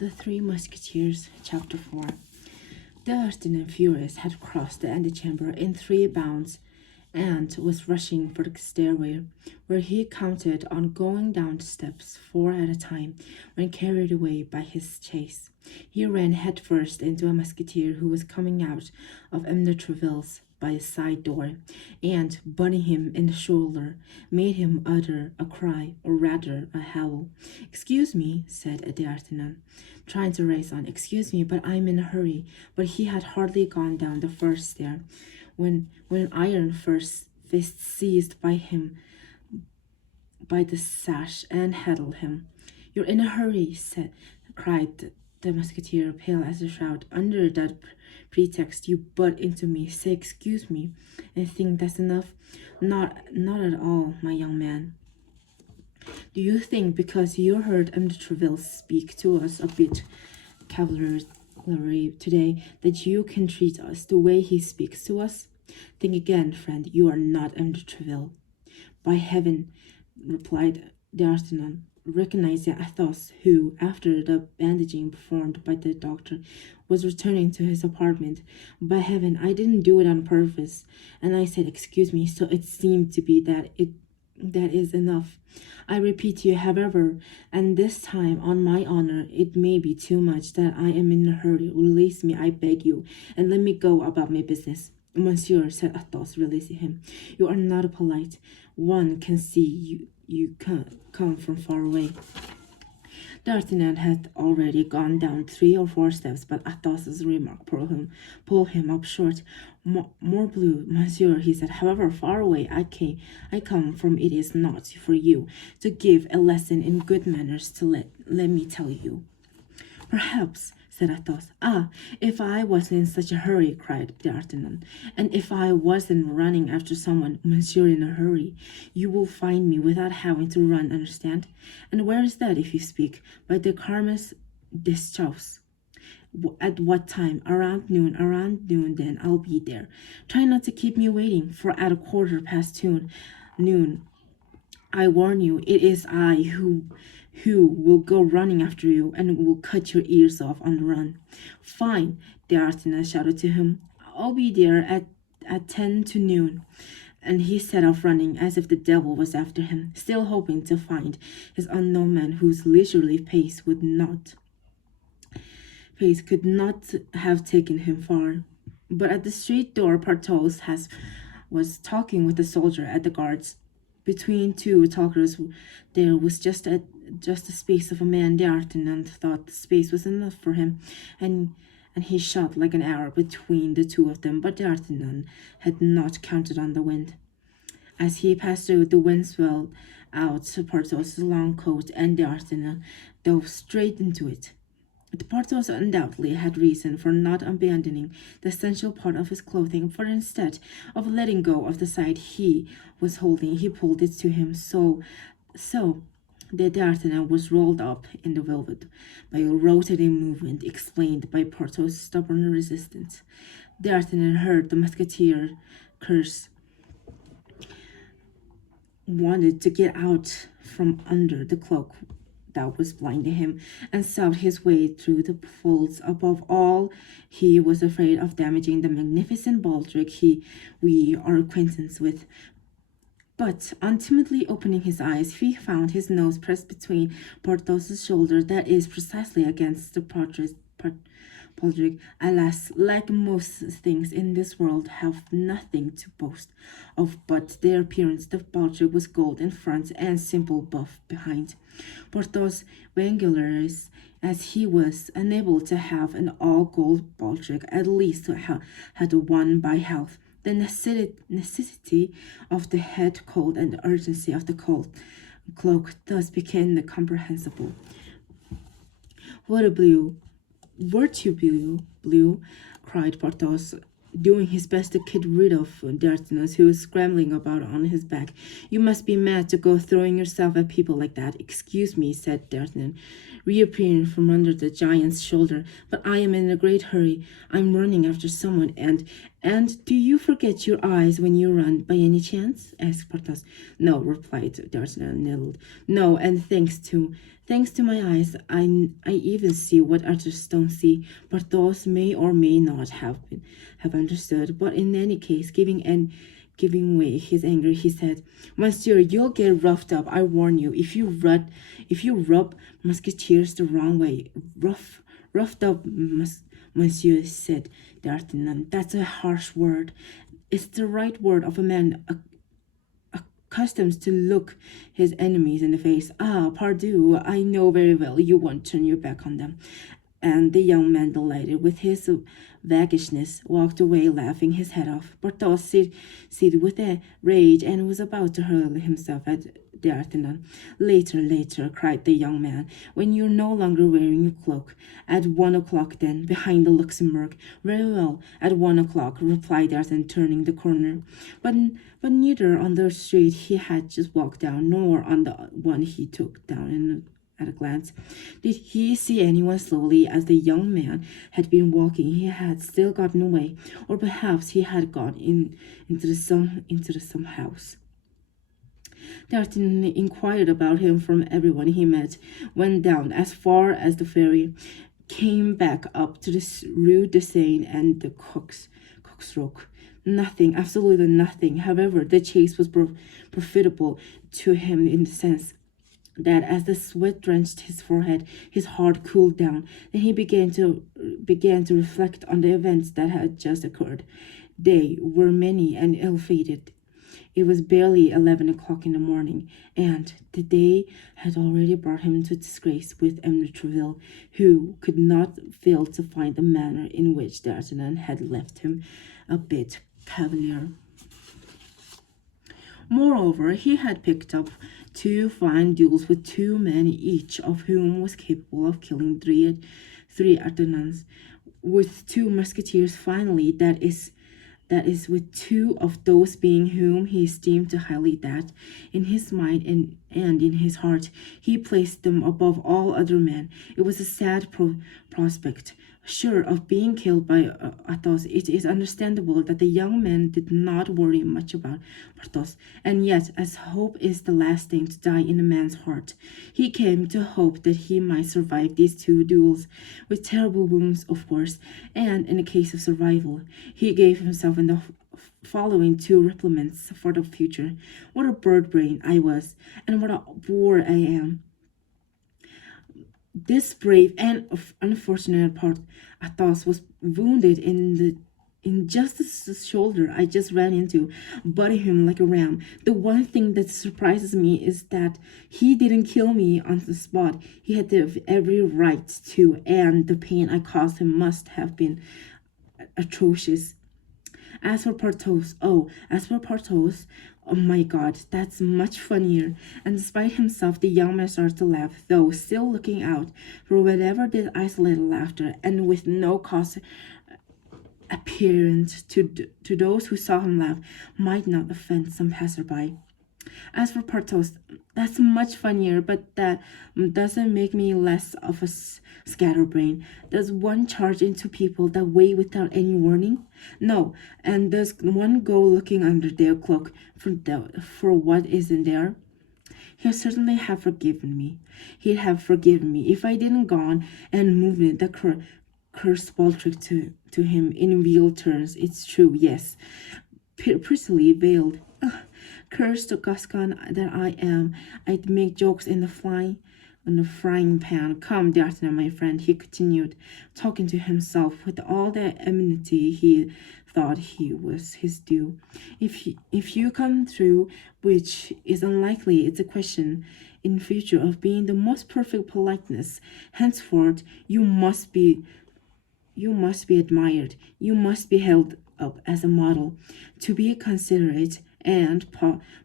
The Three Musketeers, Chapter 4. D'Artagnan, furious, had crossed the antechamber in 3 bounds and was rushing for the stairway, where he counted on going down the steps 4 at a time when carried away by his chase. He ran headfirst into a musketeer who was coming out of M. de Treville's by a side door, and, butting him in the shoulder, made him utter a cry, or rather a howl. "Excuse me," said D'Artagnan, trying to race on. "Excuse me, but I'm in a hurry." But he had hardly gone down the first stair when an iron fist seized by him by the sash and held him. "You're in a hurry," cried the musketeer, pale as a shroud. "Under that pretext you butt into me. Say excuse me, and think that's enough? Not at all, my young man. Do you think because you heard M. de Treville speak to us a bit cavalry today that you can treat us the way he speaks to us? Think again, friend. You are not M. de Treville." "By heaven," replied D'Artagnan, recognizing Athos, who, after the bandaging performed by the doctor, was returning to his apartment. "By heaven, I didn't do it on purpose, and I said excuse me, so it seemed to be that is enough. I repeat to you, however, and this time on my honor, it may be too much, that I am in a hurry. Release me, I beg you, and let me go about my business." "Monsieur," said Athos, releasing him, "you are not polite. One can see you come from far away." D'Artagnan had already gone down 3 or 4 steps, but Athos's remark pulled him up short. Morbleu, monsieur," he said, "however far away I come from, it is not for you to give a lesson in good manners, to let me tell you." "Perhaps," said Athos. "Ah, if I wasn't in such a hurry," cried D'Artagnan, "and if I wasn't running after someone, monsieur, in a hurry, you will find me without having to run, understand? And where is that, if you speak? By the Carmes Deschaux." "At what time?" "Around noon. Around noon, then, I'll be there. Try not to keep me waiting, for at 1/4 past noon, I warn you, it is I who will go running after you, and will cut your ears off on the run." "Fine!" D'Artagnan shouted to him. "I'll be there at 10 to noon." And he set off running as if the devil was after him, still hoping to find his unknown man, whose leisurely pace could not have taken him far. But at the street door, Porthos was talking with the soldier at the guards. Between 2 talkers there was just the space of a man. D'Artagnan thought the space was enough for him, and he shot like an arrow between the 2 of them. But D'Artagnan had not counted on the wind. As he passed through, the wind swelled out Porthos's long coat, and D'Artagnan dove straight into it. Porthos undoubtedly had reason for not abandoning the essential part of his clothing, for instead of letting go of the side he was holding, he pulled it to him so that D'Artagnan was rolled up in the velvet by a rotating movement explained by Porthos' stubborn resistance. D'Artagnan heard the musketeer curse, wanted to get out from under the cloak that was blinding him, and sought his way through the folds. Above all, he was afraid of damaging the magnificent baldric we are acquainted with. But on timidly opening his eyes, he found his nose pressed between Porthos's shoulder, that is, precisely against the baldric. Alas, like most things in this world, have nothing to boast of but their appearance. The baldric was gold in front and simple buff behind. Porthos, vainglorious as he was, unable to have an all-gold baldric, at least had one by health. The necessity of the head cold and the urgency of the cloak thus became comprehensible. "What you blue," cried Porthos, doing his best to get rid of D'Artagnan, who was scrambling about on his back. "You must be mad to go throwing yourself at people like that." "Excuse me," said D'Artagnan, reappearing from under the giant's shoulder, "but I am in a great hurry. I'm running after someone, and do you forget your eyes when you run, by any chance?" asked Porthos. "No," replied D'Artagnan, nettled. "No, and thanks Thanks to my eyes, I even see what others don't see. Porthos may or may not have understood, but in any case, giving way his anger, he said, "Monsieur, you'll get roughed up. I warn you. If you rub Musketeers the wrong way, roughed up, Monsieur," said D'Artagnan. "That's a harsh word. It's the right word of a man accustomed to look his enemies in the face. Ah, pardieu, I know very well you won't turn your back on them." And the young man, delighted with his waggishness, walked away laughing his head off. Porthos seized with a rage and was about to hurl himself at D'Artagnan. "Later, later," cried the young man, "when you're no longer wearing your cloak. At 1 o'clock, then, behind the Luxembourg." "Very well, at 1 o'clock," replied D'Artagnan, turning the corner. But neither on the street he had just walked down, nor on the one he took down at a glance did he see anyone. Slowly as the young man had been walking, he had still gotten away, or perhaps he had gone into some house. D'Artagnan inquired about him from everyone he met, went down as far as the ferry, came back up to the Rue de Seine and the Coq's Rock. Nothing, absolutely nothing. However, the chase was profitable to him in the sense that as the sweat drenched his forehead, his heart cooled down. Then he began to reflect on the events that had just occurred. They were many and ill-fated. It was barely 11 o'clock in the morning, and the day had already brought him into disgrace with M. de Treville, who could not fail to find the manner in which D'Artagnan had left him a bit cavalier. Moreover, he had picked up 2 fine duels with 2 men, each of whom was capable of killing three D'Artagnans. With 2 Musketeers, finally, that is, with 2 of those being whom he esteemed highly, that in his mind and in his heart he placed them above all other men. It was a sad prospect. Sure of being killed by Athos, it is understandable that the young man did not worry much about Porthos. And yet, as hope is the last thing to die in a man's heart, he came to hope that he might survive these 2 duels, with terrible wounds, of course. And in the case of survival, he gave himself in the following 2 reprimands for the future. "What a bird brain I was, and what a boor I am. This brave and unfortunate Athos was wounded in just the shoulder. I just ran into, butted him like a ram. The one thing that surprises me is that he didn't kill me on the spot. He had every right to, and the pain I caused him must have been atrocious. As for Porthos, oh my God, that's much funnier." And despite himself, the young man started to laugh, though still looking out for whatever this isolated laughter, and with no cause apparent to those who saw him laugh, might not offend some passerby. "As for Porthos, that's much funnier, but that doesn't make me less of a scatterbrain. Does one charge into people that way without any warning? No. And does one go looking under their cloak for what isn't there? He'd certainly have forgiven me. He'd have forgiven me if I didn't gone and moved the cursed Baldric to him in real terms. It's true, yes. Prettily veiled. Cursed Gascon that I am, I'd make jokes in the frying pan. Come, D'Artagnan, my friend," he continued, talking to himself with all the amenity he thought he was his due. If you come through, which is unlikely, it's a question in future of being the most perfect politeness. Henceforth, you must be admired. You must be held up as a model. To be considerate and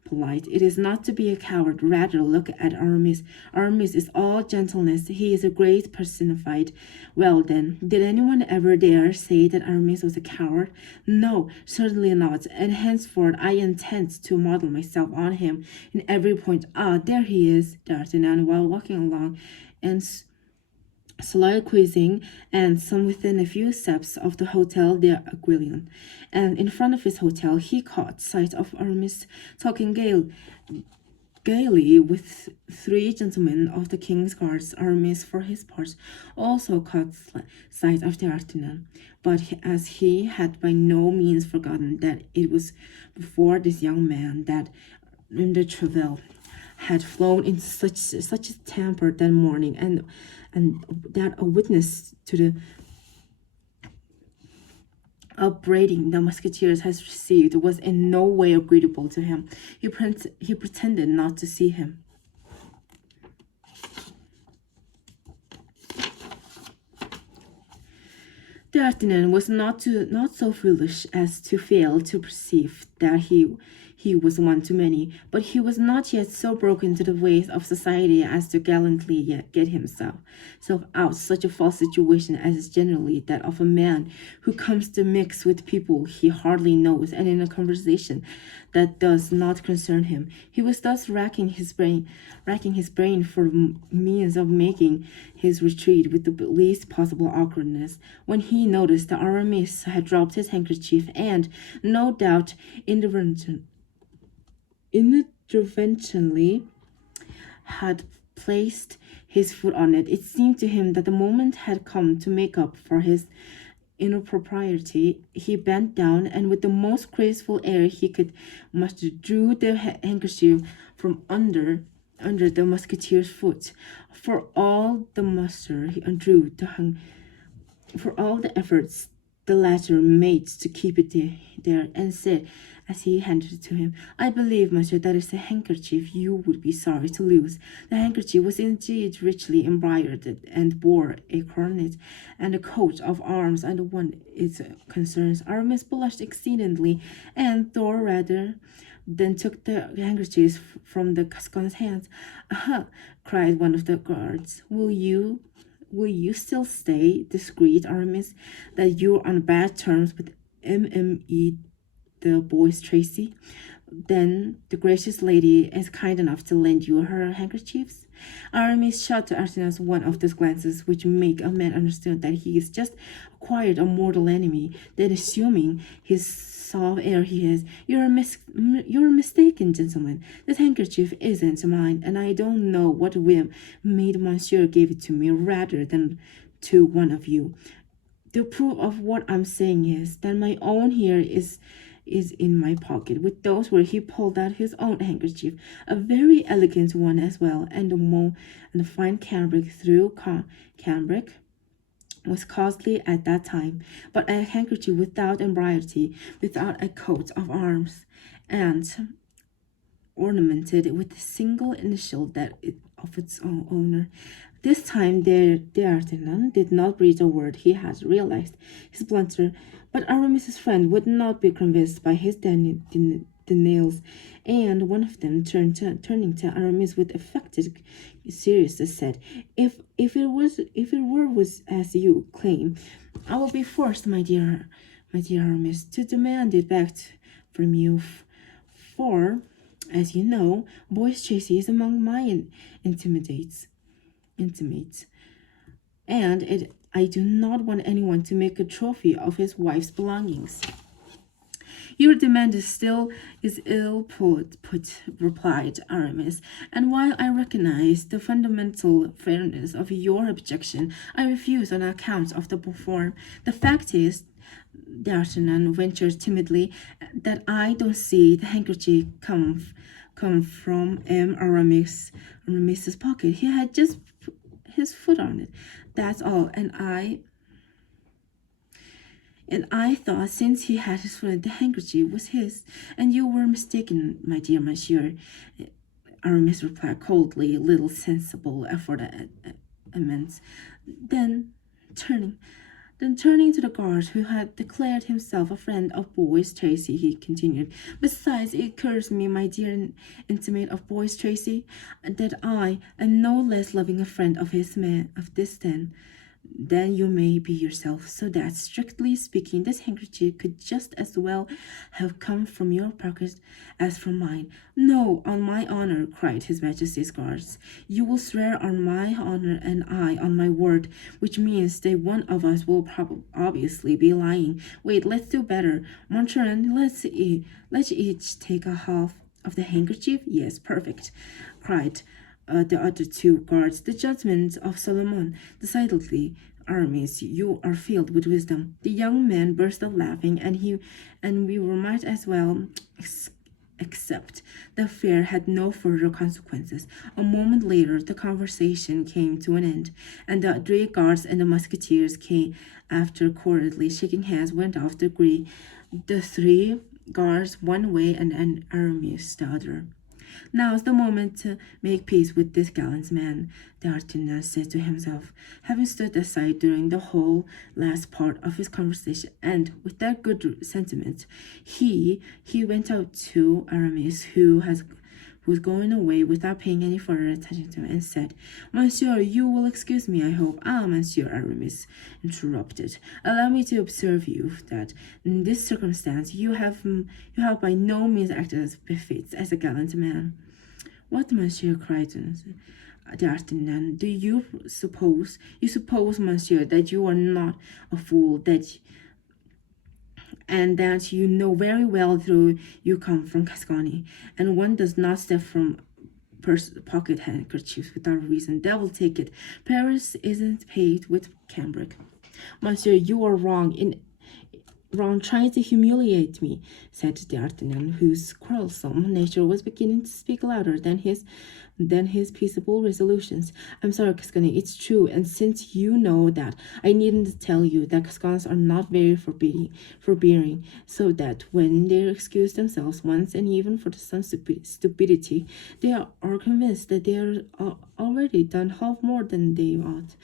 polite, it is not to be a coward. Rather, look at Aramis. Aramis is all gentleness. He is a great personified. Well then, did anyone ever dare say that Aramis was a coward? No, certainly not. And henceforth I intend to model myself on him in every point. Ah, there he is, D'Artagnan, while walking along and soliloquizing, and some within a few steps of the Hotel d'Aiguillon. And in front of his hotel he caught sight of Aramis talking gaily with three gentlemen of the king's guards. Aramis, for his part, also caught sight of D'Artagnan, but as he had by no means forgotten that it was before this young man that de Treville had flown into such a temper that morning, and that a witness to the upbraiding the Musketeers has received was in no way agreeable to him. He pretended not to see him. D'Artagnan was not so foolish as to fail to perceive that he was one too many, but he was not yet so broken to the ways of society as to gallantly yet get himself out such a false situation as is generally that of a man who comes to mix with people he hardly knows, and in a conversation that does not concern him. He was thus racking his brain for means of making his retreat with the least possible awkwardness, when he noticed that Aramis had dropped his handkerchief, and, no doubt, interventionally had placed his foot on it. It seemed to him that the moment had come to make up for his impropriety. He bent down, and with the most graceful air he could muster, drew the handkerchief from under the Musketeer's foot. For all the muster he undrew for all the efforts the latter made to keep it there, and said, as he handed it to him, "I believe, monsieur, that is a handkerchief you would be sorry to lose." The handkerchief was indeed richly embroidered, and bore a coronet and a coat of arms under one its concerns. Aramis blushed exceedingly, and Thor rather then took the handkerchief from the Gascon's hands. "Aha!" cried one of the guards. Will you still stay discreet, Aramis, that you're on bad terms with M.M.E. the boy's Tracy? Then the gracious lady is kind enough to lend you her handkerchiefs?" Aramis shot to D'Artagnan one of those glances which make a man understand that he has just acquired a mortal enemy. Then, assuming his suave air, he is, You're mistaken, gentlemen. This handkerchief isn't mine, and I don't know what whim made monsieur give it to me rather than to one of you. The proof of what I'm saying is that my own here is in my pocket." With those words he pulled out his own handkerchief, a very elegant one as well, and the fine cambric cambric was costly at that time, but a handkerchief without embroidery, without a coat of arms, and ornamented with a single initial of its own owner. This time D'Artagnan did not breathe a word. He had realized his blunder, but Aramis's friend would not be convinced by his denials, and one of them turning to Aramis with affected seriousness, said, If it were as you claim, I will be forced, my dear Aramis, to demand it back from you, for, as you know, Boyce Tracy is among my intimates, and I do not want anyone to make a trophy of his wife's belongings. Your demand is ill put, replied Aramis, and while I recognize the fundamental fairness of your objection, I refuse on account of the form. The fact is, D'Artagnan ventured timidly, that I don't see the handkerchief come from Aramis's pocket. He had just his foot on it. That's all, and I thought, since he had his foot, the handkerchief was his. And you were mistaken, my dear monsieur, Aramis replied coldly, little sensible effort immense. Then turning to the guard, who had declared himself a friend of Boyce Tracy, he continued, "Besides, it occurs to me, my dear intimate of Boyce Tracy, that I am no less loving a friend of this than you may be yourself, so that, strictly speaking, this handkerchief could just as well have come from your pocket as from mine." "No, on my honor," cried his Majesty's guards. "You will swear on my honor, and I on my word, which means that one of us will obviously be lying. Wait, let's do better. Montrond, let's each take a half of the handkerchief? Yes, perfect, cried the other two guards. The judgment of Solomon, decidedly. Aramis, you are filled with wisdom. The young man burst out laughing, and we were might as well except the affair had no further consequences. A moment later, the conversation came to an end, and the three guards and the musketeers came after cordially shaking hands went off to agree. The three guards one way and Aramis the other. Now's the moment to make peace with this gallant man, D'Artagnan said to himself, having stood aside during the whole last part of his conversation, and with that good sentiment, he went out to Aramis, who was going away without paying any further attention to him, and said, Monsieur, you will excuse me, I hope. Ah, Monsieur, Aramis interrupted. Allow me to observe you that in this circumstance you have by no means acted as befits as a gallant man. What, Monsieur, cried D'Artagnan, do you suppose, Monsieur, that you are not a fool, and that you know very well though you come from Gascony, and one does not step from pocket handkerchiefs without reason. Devil take it, Paris isn't paved with cambric. Monsieur, you are wrong trying to humiliate me, said D'Artagnan, whose quarrelsome nature was beginning to speak louder than his peaceable resolutions. I'm sorry, Gascony, it's true, and since you know that, I needn't tell you that Gascons are not very forbearing, so that when they excuse themselves once, and even for some stupidity, they are convinced that they are already done half more than they ought.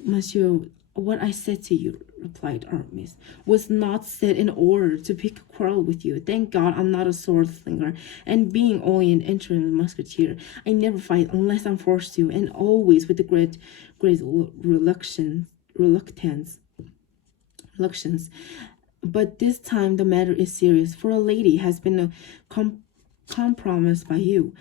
Monsieur, what I said to you, replied Aramis, was not said in order to pick a quarrel with you. Thank God I'm not a sword slinger, and being only an interim musketeer, I never fight unless I'm forced to, and always with the great reluctance. But this time the matter is serious, for a lady has been compromised by you.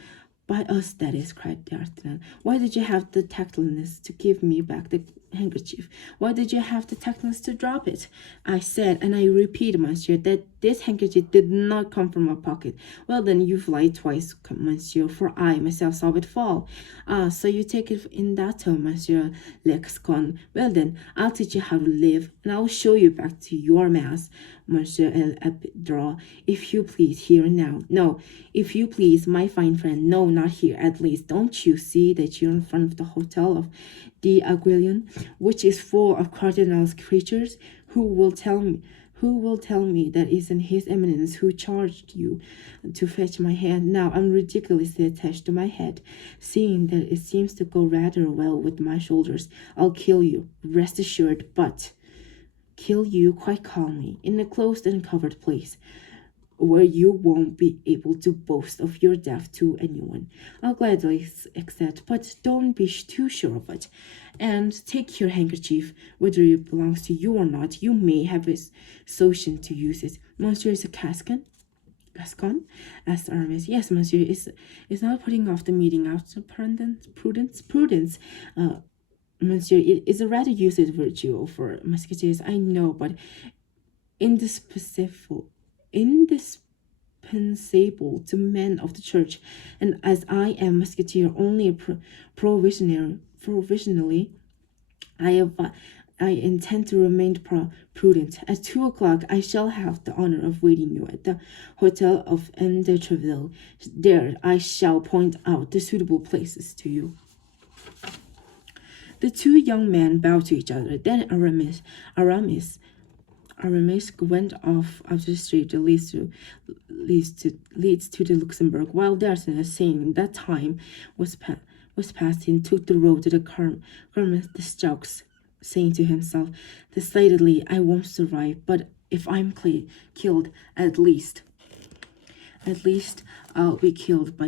By us, that is, cried D'Artagnan. Why did you have the tactlessness to give me back the handkerchief? Why did you have the tactlessness to drop it? I said, and I repeat, Monsieur, that this handkerchief did not come from my pocket. Well, then you've lied twice, Monsieur, for I myself saw it fall. Ah, so you take it in that tone, Monsieur L'Excon. Well, then, I'll teach you how to live, and I'll show you back to your mass, Monsieur l'Epidre, if you please, here and now. No, if you please, my fine friend, no, not here, at least. Don't you see that you're in front of the hotel of the Aguillon, which is full of cardinal's creatures? Who will tell me that isn't his eminence who charged you to fetch my hand? Now I'm ridiculously attached to my head, seeing that it seems to go rather well with my shoulders. I'll kill you, rest assured, but kill you quite calmly, in a closed and covered place, where you won't be able to boast of your death to anyone. I'll gladly accept, but don't be too sure of it. And take your handkerchief, whether it belongs to you or not. You may have a solution to use it. Monsieur is a Gascon? Asked Aramis. Yes, Monsieur is not putting off the meeting after prudence. Monsieur, it is a rather useless virtue for musketeers, I know, but indispensable to men of the church, and as I am musketeer only provisionally, I intend to remain prudent. At 2 o'clock, I shall have the honor of waiting you at the hotel of M. de Treville. There I shall point out the suitable places to you. The two young men bowed to each other. Then Aramis went off up the street that leads to the Luxembourg, while D'Artagnan, saying that time was past him, took the road to the Carmen des Jacques, saying to himself, decidedly I won't survive, but if I'm killed, at least I'll be killed by